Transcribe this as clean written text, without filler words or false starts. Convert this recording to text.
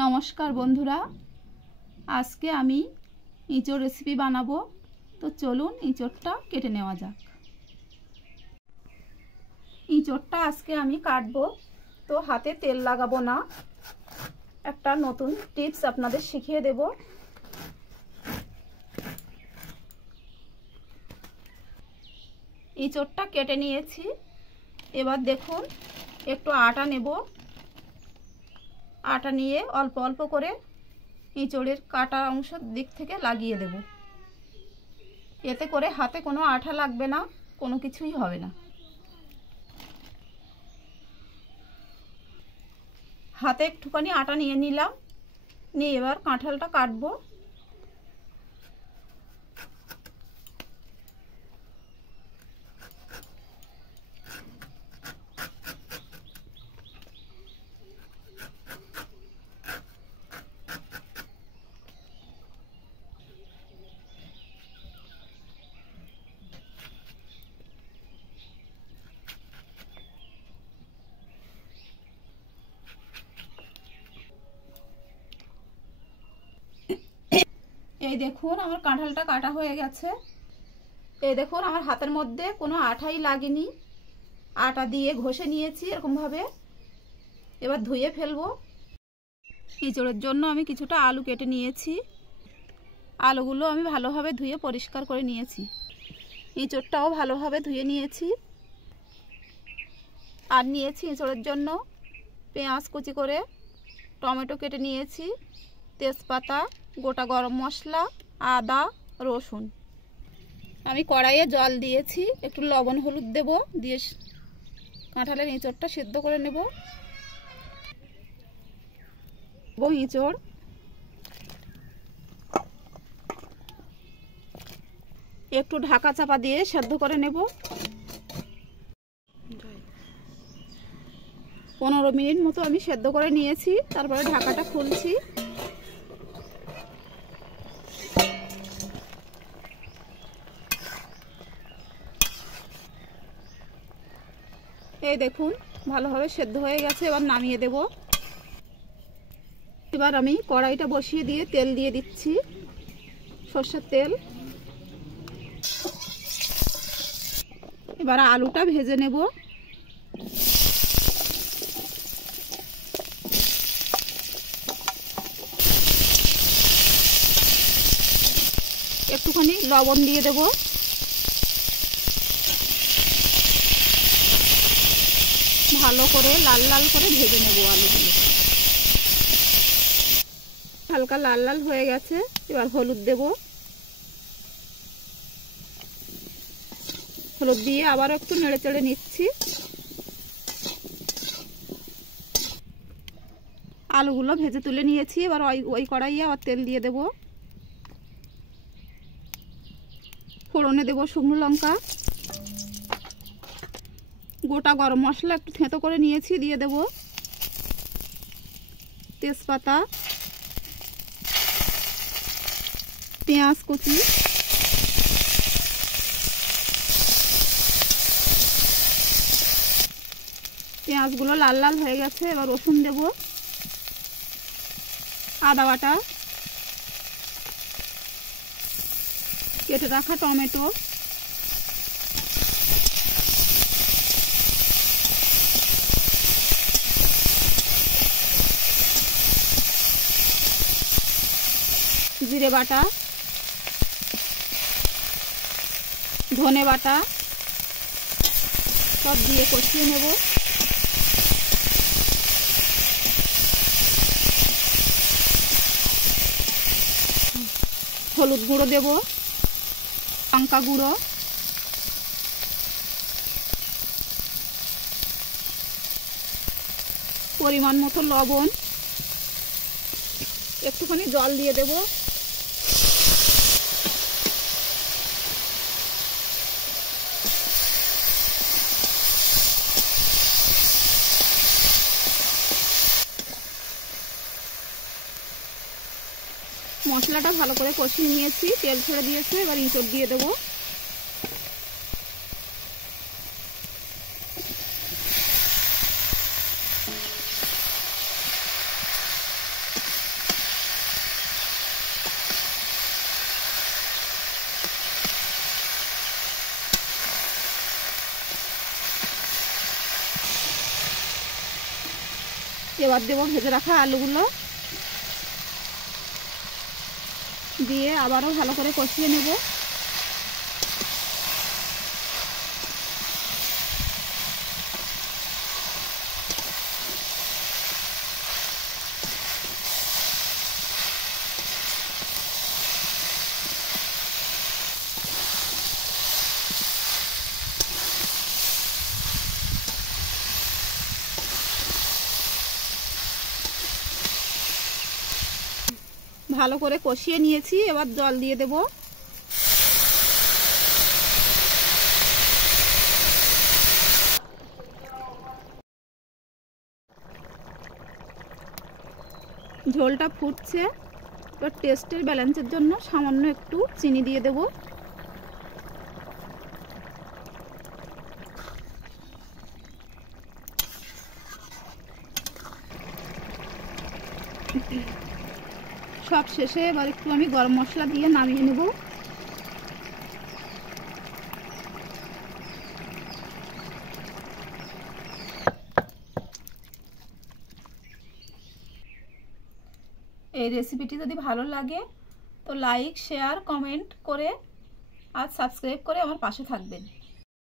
নমস্কার বন্ধুরা, আজকে আমি ইঁচড় রেসিপি বানাবো। তো চলুন ইঁচড়টা কেটে নেওয়া যাক। ইঁচড়টা আজকে আমি কাটবো, তো হাতে তেল লাগাবো না। একটা নতুন টিপস আপনাদের শিখিয়ে দেব। ইঁচড়টা কেটে নিয়েছি। এবার দেখুন, একটু আটা নেব। আটা নিয়ে অল্প অল্প করে ইঁচড়ের কাটা অংশের দিক থেকে লাগিয়ে দেব। এতে করে হাতে কোনো আঠা লাগবে না, কোনো কিছুই হবে না। হাতে একটুখানি আটা নিয়ে নিলাম, নিয়ে এবার কাঁঠালটা কাটবো। এই দেখুন, আমার কাঁঠালটা কাটা হয়ে গেছে। এই দেখুন, আমার হাতের মধ্যে কোনো আঠাই লাগেনি। আটা দিয়ে ঘষে নিয়েছি এরকমভাবে। এবার ধুয়ে ফেলবো। ইঁচড়ের জন্য আমি কিছুটা আলু কেটে নিয়েছি। আলুগুলো আমি ভালোভাবে ধুয়ে পরিষ্কার করে নিয়েছি। ইঁচড়টাও ভালোভাবে ধুয়ে নিয়েছি। আর নিয়েছি ইঁচড়ের জন্য পেঁয়াজ কুচি করে, টমেটো কেটে নিয়েছি, তেজপাতা, গোটা গরম মশলা, আদা, রসুন। আমি কড়াইয়ে জল দিয়েছি, একটু লবণ হলুদ দেব, দিয়ে কাঁঠালের ইঁচড়টা সিদ্ধ করে নেব। ইঁচড় একটু ঢাকা চাপা দিয়ে সেদ্ধ করে নেব। 15 মিনিট মতো আমি সেদ্ধ করে নিয়েছি। তারপরে ঢাকাটা খুলছি। এই দেখুন, ভালোভাবে সেদ্ধ হয়ে গেছে। এবার নামিয়ে দেব। এবার আমি কড়াইটা বসিয়ে দিয়ে তেল দিয়ে দিচ্ছি, সরষের তেল। এবার আলুটা ভেজে নেব। একটুখানি লবণ দিয়ে দেব। ভালো করে লাল লাল করে ভেজে নেব আলুগুলো। হালকা লাল লাল হয়ে গেছে। এবার হলুদ দেব। হলুদ দিয়ে আবার একটু নেড়ে চেড়ে নিচ্ছি। আলুগুলো ভেজে তুলে নিয়েছি। এবার ওই কড়াইয়ে আবার তেল দিয়ে দেব। ফোড়নে দেব শুকনো লঙ্কা, গোটা গরম মশলা একটু থেঁতো করে নিয়েছি, দিয়ে দেব। তেজপাতা, পেঁয়াজ কুচি, পেঁয়াজগুলো লাল লাল হয়ে গেছে। এবার রসুন দেব, আদা বাটা, কেটে রাখা টমেটো, জিরে বাটা, ধনে বাটা সব দিয়ে কষিয়ে নেব। হলুদ গুঁড়ো দেব, লঙ্কা গুঁড়ো, পরিমাণ মতো লবণ, একটুখানি জল দিয়ে দেব। মশলাটা ভালো করে কষিয়ে নিয়েছি, তেল ছেড়ে দিয়েছে। এবার ইঁচড় দিয়ে দেবো। এবার দেবো ভেজে রাখা আলুগুলো, দিয়ে আবারও ভালো করে কষিয়ে নেব। ভালো করে কষিয়ে নিয়েছি, এবার জল দিয়ে দেব। ঝোলটা ফুটছে, এবার টেস্টের ব্যালেন্সের জন্য সামান্য একটু চিনি দিয়ে দেব। সব শেষে এবার একটু আমি গরম মশলা দিয়ে নামিয়ে নেব। এই রেসিপিটি যদি ভালো লাগে তো লাইক, শেয়ার, কমেন্ট করে আর সাবস্ক্রাইব করে আমার পাশে থাকবেন।